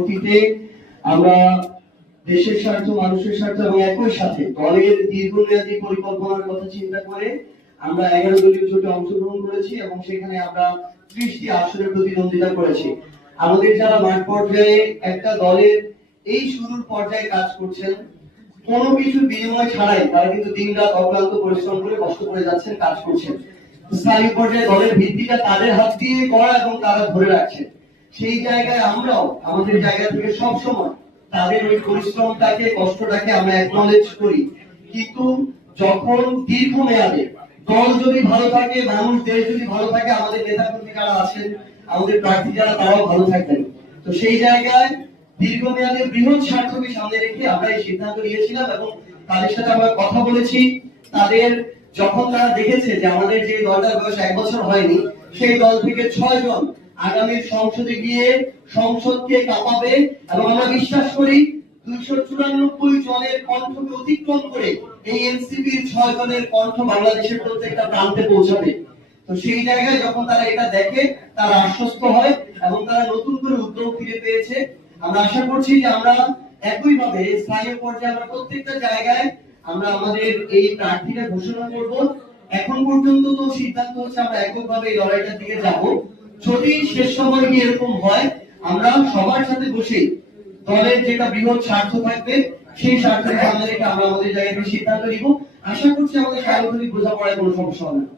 পরবর্তীতে আমরা দেশের স্বার্থ, মানুষের স্বার্থ এবং একই সাথে দলের দীর্ঘমেয়াদী পরিকল্পনার কথা চিন্তা করে আমরা 11 দলীয় জোটে অংশগ্রহণ করেছি এবং সেখানে আমরা 30টি আসনে প্রতিদ্বন্দ্বিতা করেছি। আমাদের যারা মাঠ পর্যায়ে একটা দলের এই শুরুর পর্যায়ে কাজ করছেন, কোনো কিছু বিনিময় ছাড়াই তারা কিন্তু দিনরাত অক্লান্ত পরিশ্রম করে কষ্ট করে যাচ্ছেন, কাজ করছেন। স্থানীয় পর্যায়ে দলের ভিত্তিটা তাদের হাত দিয়ে করা এবং তারা ধরে রাখছে। সেই জায়গায় আমরাও আমাদের জায়গা থেকে সব সময় তাদের ওই পরিশ্রমটাকে, কষ্টটাকে আমরা অ্যাকনলেজ করি। কিন্তু যখন দীর্ঘমেয়াদে দল যদি ভালো থাকে, মানুষ, দেশ যদি ভালো থাকে, আমাদের নেতা কর্মী যারা আছেন, আমাদের প্রার্থী যারা, তারাও ভালো থাকবেন। তো সেই জায়গায় দীর্ঘমেয়াদে বৃহৎ স্বার্থকে সামনে রেখে আমরা এই সিদ্ধান্ত নিয়েছিলাম এবং তাদের সাথে আমরা কথা বলেছি। তাদের যখন তারা দেখেছে যে আমাদের যে দলটার বয়স 1 বছর হয়নি, সেই দল থেকে 6 জন আগামী সংসদে গিয়ে সংসদকে কাঁপাবে এবং আমরা বিশ্বাস করি 294 জনের কণ্ঠকে অতিক্রম করে এই এনসিপির 6 জনের কণ্ঠ বাংলাদেশের প্রত্যেকটা প্রান্তে পৌঁছাবে। তো সেই জায়গায় যখন তারা এটা দেখে, তারা আশ্বস্ত হয় এবং তারা নতুন করে উদ্যোগ ফিরে পেয়েছে। আমরা আশা করছি যে আমরা একইভাবে স্থানীয় পর্যায়ে আমরা প্রত্যেকটা জায়গায় আমরা আমাদের এই প্রার্থীরা ঘোষণা করব। এখন পর্যন্ত তো সিদ্ধান্ত হচ্ছে আমরা এককভাবে এই লড়াইটার দিকে যাব। যদি শেষ সময় গিয়ে এরকম হয়, আমরা সবার সাথে বসে দলের যেটা বৃহৎ স্বার্থ থাকবে, সেই স্বার্থের সামনে রেখে আমরা আমাদের জায়গায় সিদ্ধান্ত নিব। আশা করছি আমাদের সাংগঠনিক বোঝাপড়ায় কোনো সমস্যা হবে না।